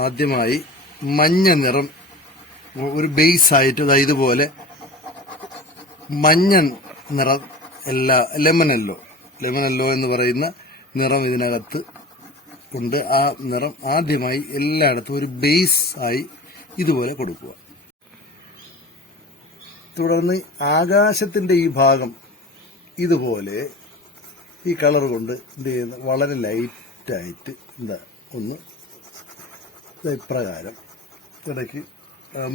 ആദ്യമായി മഞ്ഞ നിറം ഒരു ബേസ് ആയിട്ട് ഇതുപോലെ മഞ്ഞ നിറം ലെമൺ യെല്ലോ എന്ന് പറയുന്ന നിറം ഇതിനകത്ത് ഉണ്ട്. ആ നിറം ആദ്യമായി എല്ലായിടത്തും ഒരു ബേസ് ആയി ഇതുപോലെ കൊടുക്കുക. തുടർന്ന് ആകാശത്തിന്റെ ഈ ഭാഗം ഇതുപോലെ ഈ കളർ കൊണ്ട് എന്ത് ചെയ്യുന്ന വളരെ ലൈറ്റായിട്ട് ഒന്ന് ഇപ്രകാരം ഇടയ്ക്ക്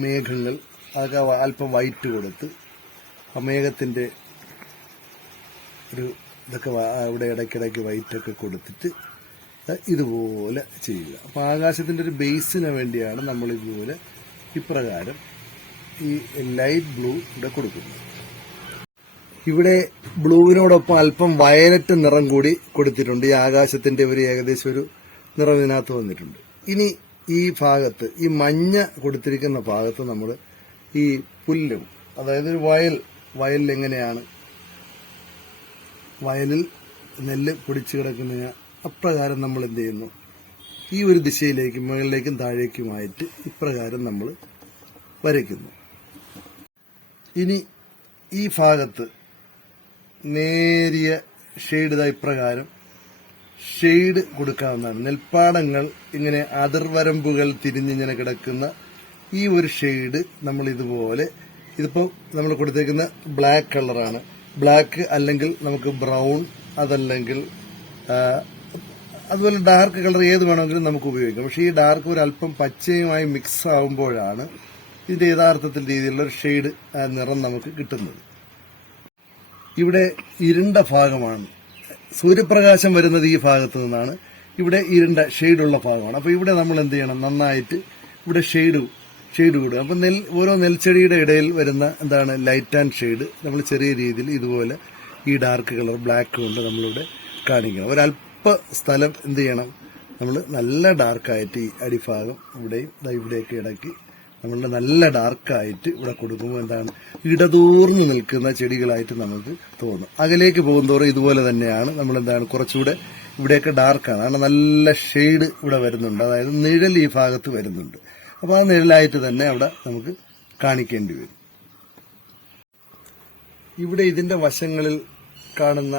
മേഘങ്ങൾ അതൊക്കെ അല്പം വൈറ്റ് കൊടുത്ത് ആ മേഘത്തിന്റെ ഒരു ഇതൊക്കെ അവിടെ ഇടയ്ക്കിടയ്ക്ക് വൈറ്റൊക്കെ കൊടുത്തിട്ട് ഇതുപോലെ ചെയ്യുക. അപ്പോൾ ആകാശത്തിന്റെ ഒരു ബേസിന് വേണ്ടിയാണ് നമ്മൾ ഇതുപോലെ ഇപ്രകാരം ഈ ലൈറ്റ് ബ്ലൂ ഇവിടെ കൊടുക്കുന്നത്. ഇവിടെ ബ്ലൂവിനോടൊപ്പം അല്പം വയലറ്റ് നിറം കൂടി കൊടുത്തിട്ടുണ്ട്. ഈ ആകാശത്തിന്റെ ഒരു ഏകദേശം ഒരു നിറം ഇതിനകത്ത് വന്നിട്ടുണ്ട്. ഇനി ഈ ഭാഗത്ത് ഈ മഞ്ഞ കൊടുത്തിരിക്കുന്ന ഭാഗത്ത് നമ്മൾ ഈ പുല്ലും, അതായത് ഒരു വയലിൽ എങ്ങനെയാണ് വയലിൽ നെല്ല് പൊടിച്ചു കിടക്കുന്നതിന് അപ്രകാരം നമ്മൾ എന്ത് ചെയ്യുന്നു, ഈ ഒരു ദിശയിലേക്കും മുകളിലേക്കും താഴേക്കുമായിട്ട് ഇപ്രകാരം നമ്മൾ വരയ്ക്കുന്നു. ഇനി ഈ ഭാഗത്ത് നേരിയ ഷെയ്ഡ് ഇപ്രകാരം ഷെയ്ഡ് കൊടുക്കാവുന്നതാണ്. നെൽപ്പാടങ്ങൾ ഇങ്ങനെ അതിർവരമ്പുകൾ തിരിഞ്ഞിങ്ങനെ കിടക്കുന്ന ഈ ഒരു ഷെയ്ഡ് നമ്മൾ ഇതുപോലെ, ഇതിപ്പോ നമ്മൾ കൊടുത്തേക്കുന്ന ബ്ലാക്ക് കളറാണ്. ബ്ലാക്ക് അല്ലെങ്കിൽ നമുക്ക് ബ്രൗൺ, അതല്ലെങ്കിൽ അതുപോലെ ഡാർക്ക് കളർ ഏത് വേണമെങ്കിലും നമുക്ക് ഉപയോഗിക്കാം. പക്ഷേ ഈ ഡാർക്ക് ഒരു അല്പം പച്ചയുമായി മിക്സ് ആവുമ്പോഴാണ് ഇതിന്റെ യഥാർത്ഥത്തിൽ രീതിയിലുള്ള ഒരു ഷെയ്ഡ് നിറം നമുക്ക് കിട്ടുന്നത്. ഇവിടെ ഇരുണ്ട ഭാഗമാണ്, സൂര്യപ്രകാശം വരുന്നത് ഈ ഭാഗത്ത് നിന്നാണ്. ഇവിടെ ഇരുണ്ട ഷെയ്ഡുള്ള ഭാഗമാണ്. അപ്പോൾ ഇവിടെ നമ്മൾ എന്ത് ചെയ്യണം, നന്നായിട്ട് ഇവിടെ ഷെയ്ഡ് കൊടുക്കുക. അപ്പം ഓരോ നെൽച്ചെടിയുടെ ഇടയിൽ വരുന്ന ലൈറ്റ് ആൻഡ് ഷെയ്ഡ് നമ്മൾ ചെറിയ രീതിയിൽ ഇതുപോലെ ഈ ഡാർക്ക് കളർ ബ്ലാക്ക് കൊണ്ട് നമ്മളിവിടെ കാണിക്കണം. ഒരല്പ സ്ഥലം എന്ത് ചെയ്യണം, നമ്മൾ നല്ല ഡാർക്കായിട്ട് ഈ അടിഭാഗം ഇവിടെയും ഇവിടെയൊക്കെ ഇടയ്ക്ക് നമ്മൾ നല്ല ഡാർക്കായിട്ട് ഇവിടെ കൊടുക്കുമ്പോൾ ഇടതൂർന്ന് നിൽക്കുന്ന ചെടികളായിട്ട് നമുക്ക് തോന്നും. അകലേക്ക് പോകുന്തോറും ഇതുപോലെ തന്നെയാണ് നമ്മൾ കുറച്ചുകൂടെ ഇവിടെയൊക്കെ ഡാർക്കാണ്. കാരണം നല്ല ഷെയ്ഡ് ഇവിടെ വരുന്നുണ്ട്, അതായത് നിഴൽ ഈ ഭാഗത്ത് വരുന്നുണ്ട്. അപ്പോൾ ആ നിഴലായിട്ട് തന്നെ അവിടെ നമുക്ക് കാണിക്കേണ്ടി വരും. ഇവിടെ ഇതിന്റെ വശങ്ങളിൽ കാണുന്ന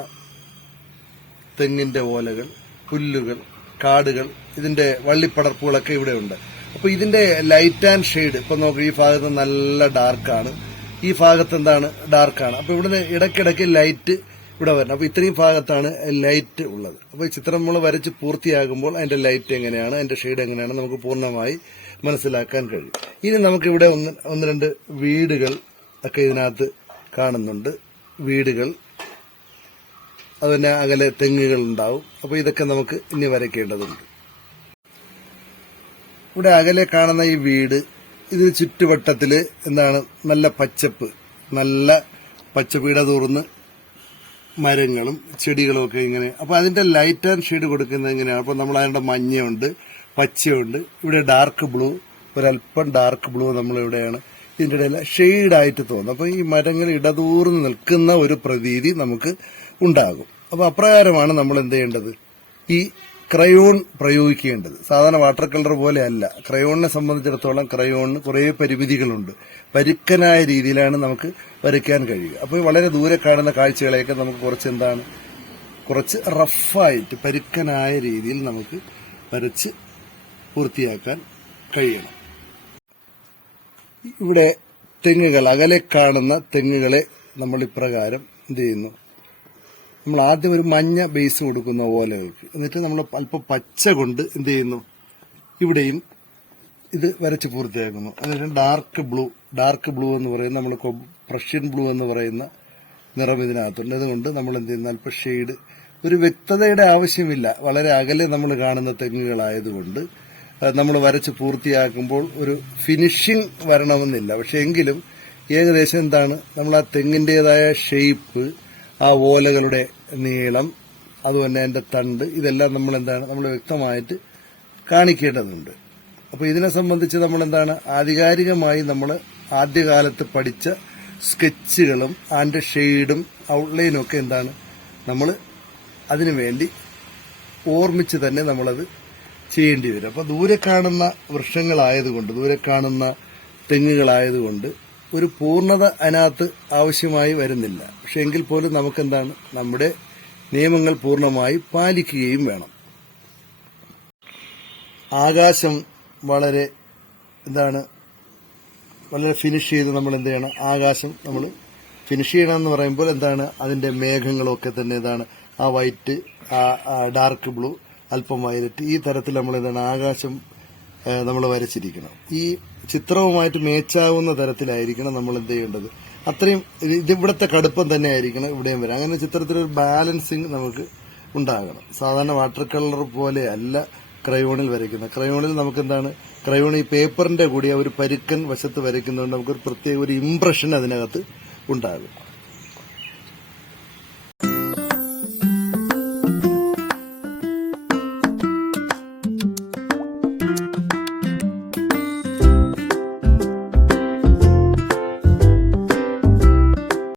തെങ്ങിന്റെ ഓലകൾ, പുല്ലുകൾ, കാടുകൾ, ഇതിന്റെ വള്ളിപ്പടർപ്പുകളൊക്കെ ഇവിടെ ഉണ്ട്. അപ്പൊ ഇതിന്റെ ലൈറ്റ് ആൻഡ് ഷെയ്ഡ് ഇപ്പൊ നോക്കുക, ഈ ഭാഗത്ത് നല്ല ഡാർക്കാണ്, ഈ ഭാഗത്ത് ഡാർക്കാണ്. അപ്പൊ ഇവിടെ ഇടയ്ക്കിടയ്ക്ക് ലൈറ്റ് ഇവിടെ വരണം. അപ്പൊ ഇത്രയും ഭാഗത്താണ് ലൈറ്റ് ഉള്ളത്. അപ്പൊ ഈ ചിത്രം നമ്മൾ വരച്ച് പൂർത്തിയാകുമ്പോൾ അതിന്റെ ലൈറ്റ് എങ്ങനെയാണ്, അതിന്റെ ഷെയ്ഡ് എങ്ങനെയാണ് നമുക്ക് പൂർണ്ണമായി മനസ്സിലാക്കാൻ കഴിയും. ഇനി നമുക്കിവിടെ ഒന്ന് രണ്ട് വീടുകൾ ഒക്കെ ഇതിനകത്ത് കാണുന്നുണ്ട്. വീടുകൾ, അതുതന്നെ അകലെ തെങ്ങുകൾ ഉണ്ടാവും. അപ്പൊ ഇതൊക്കെ നമുക്ക് ഇനി വരയ്ക്കേണ്ടതുണ്ട്. ഇവിടെ അകലെ കാണുന്ന ഈ വീട്, ഇതിന് ചുറ്റുവട്ടത്തില് നല്ല പച്ചപ്പ്, ഇടതൂർന്ന് മരങ്ങളും ചെടികളും ഒക്കെ ഇങ്ങനെ. അപ്പൊ അതിന്റെ ലൈറ്റ് ആൻഡ് ഷെയ്ഡ് കൊടുക്കുന്നത് എങ്ങനെയാണ്? അപ്പൊ നമ്മൾ അതിന്റെ മഞ്ഞയുണ്ട്, പച്ചയുണ്ട്, ഇവിടെ ഡാർക്ക് ബ്ലൂ, ഒരല്പം ഡാർക്ക് ബ്ലൂ നമ്മളിവിടെയാണ് ഇതിന്റെ ഇടയിൽ ഷെയ്ഡായിട്ട് തോന്നും. അപ്പൊ ഈ മരങ്ങൾ ഇടതൂർന്ന് നിൽക്കുന്ന ഒരു പ്രതീതി നമുക്ക് ഉണ്ടാകും. അപ്പൊ അപ്രകാരമാണ് നമ്മൾ എന്ത് ചെയ്യേണ്ടത്, ഈ ക്രയോൺ പ്രയോഗിക്കേണ്ടത്. സാധാരണ വാട്ടർ കളർ പോലെ അല്ല. ക്രയോണിനെ സംബന്ധിച്ചിടത്തോളം ക്രയോണിന് കുറേ പരിമിതികളുണ്ട്. പരുക്കനായ രീതിയിലാണ് നമുക്ക് വരയ്ക്കാൻ കഴിയുക. അപ്പോൾ വളരെ ദൂരെ കാണുന്ന കാഴ്ചകളെയൊക്കെ നമുക്ക് കുറച്ച് റഫായിട്ട് പരുക്കനായ രീതിയിൽ നമുക്ക് വരച്ച് പൂർത്തിയാക്കാൻ കഴിയണം. ഇവിടെ തെങ്ങുകൾ, അകലെ കാണുന്ന തെങ്ങുകളെ നമ്മൾ ഇപ്രകാരം എന്ത് ചെയ്യുന്നു, നമ്മൾ ആദ്യം ഒരു മഞ്ഞ ബേസ് കൊടുക്കുന്ന ഓലകൾക്ക്, എന്നിട്ട് നമ്മൾ അല്പം പച്ച കൊണ്ട് എന്ത് ചെയ്യുന്നു, ഇവിടെയും ഇത് വരച്ച് പൂർത്തിയാക്കുന്നു. അതിന് ഡാർക്ക് ബ്ലൂ എന്ന് പറയുന്ന, നമ്മൾ പ്രഷ്യൻ ബ്ലൂ എന്ന് പറയുന്ന നിറം ഇതിനകത്തുണ്ട്. അതുകൊണ്ട് നമ്മൾ എന്ത് ചെയ്യുന്നു, അല്പം ഷെയ്ഡ്, ഒരു വ്യക്തതയുടെ ആവശ്യമില്ല. വളരെ അകലെ നമ്മൾ കാണുന്ന തെങ്ങുകളായതുകൊണ്ട് നമ്മൾ വരച്ച് പൂർത്തിയാക്കുമ്പോൾ ഒരു ഫിനിഷിംഗ് വരണമെന്നില്ല. പക്ഷെ എങ്കിലും ഏകദേശം നമ്മൾ ആ തെങ്ങിന്റേതായ ഷേപ്പ്, ആ ഓലകളുടെ നീളം, അതുപോലെ അതിന്റെ തണ്ട്, ഇതെല്ലാം നമ്മൾ വ്യക്തമായിട്ട് കാണിക്കേണ്ടതുണ്ട്. അപ്പൊ ഇതിനെ സംബന്ധിച്ച് നമ്മൾ ആധികാരികമായി നമ്മൾ ആദ്യകാലത്ത് പഠിച്ച സ്കെച്ചുകളും അതിന്റെ ഷെയ്ഡും ഔട്ട്ലൈനും ഒക്കെ നമ്മൾ അതിനുവേണ്ടി ഓർമ്മിച്ച് തന്നെ നമ്മളത് ചെയ്യേണ്ടി വരും. അപ്പോൾ ദൂരെ കാണുന്ന വൃക്ഷങ്ങളായതുകൊണ്ട്, ദൂരെ കാണുന്ന തെങ്ങുകളായതുകൊണ്ട് ഒരു പൂർണ്ണത അതിനകത്ത് ആവശ്യമായി വരുന്നില്ല. പക്ഷെ എങ്കിൽ പോലും നമുക്കെന്താണ്, നമ്മുടെ നിയമങ്ങൾ പൂർണ്ണമായി പാലിക്കുകയും വേണം. ആകാശം വളരെ വളരെ ഫിനിഷ് ചെയ്ത് നമ്മൾ എന്ത് ചെയ്യണം, ആകാശം നമ്മൾ ഫിനിഷ് ചെയ്യണമെന്ന് പറയുമ്പോൾ എന്താണ്, അതിന്റെ മേഘങ്ങളൊക്കെ തന്നെ ആ വൈറ്റ്, ഡാർക്ക് ബ്ലൂ, അല്പം വയലറ്റ്, ഈ തരത്തിൽ നമ്മൾ ആകാശം നമ്മൾ വരച്ചിരിക്കണം. ഈ ചിത്രവുമായിട്ട് മേച്ചാവുന്ന തരത്തിലായിരിക്കണം നമ്മൾ എന്ത് ചെയ്യേണ്ടത്. അത്രയും ഇതിവിടുത്തെ കടുപ്പം തന്നെ ആയിരിക്കണം ഇവിടെയും വരാം. അങ്ങനെ ചിത്രത്തിലൊരു ബാലൻസിങ് നമുക്ക് ഉണ്ടാകണം. സാധാരണ വാട്ടർ കളർ പോലെ അല്ല ക്രയോണിൽ വരയ്ക്കുന്നത്. ക്രയോണിൽ നമുക്ക് ക്രയോൺ ഈ പേപ്പറിന്റെ കൂടി ഒരു പരുക്കൻ വശത്ത് വരയ്ക്കുന്നതുകൊണ്ട് നമുക്കൊരു പ്രത്യേക ഒരു ഇംപ്രഷൻ അതിനകത്ത് ഉണ്ടാകും.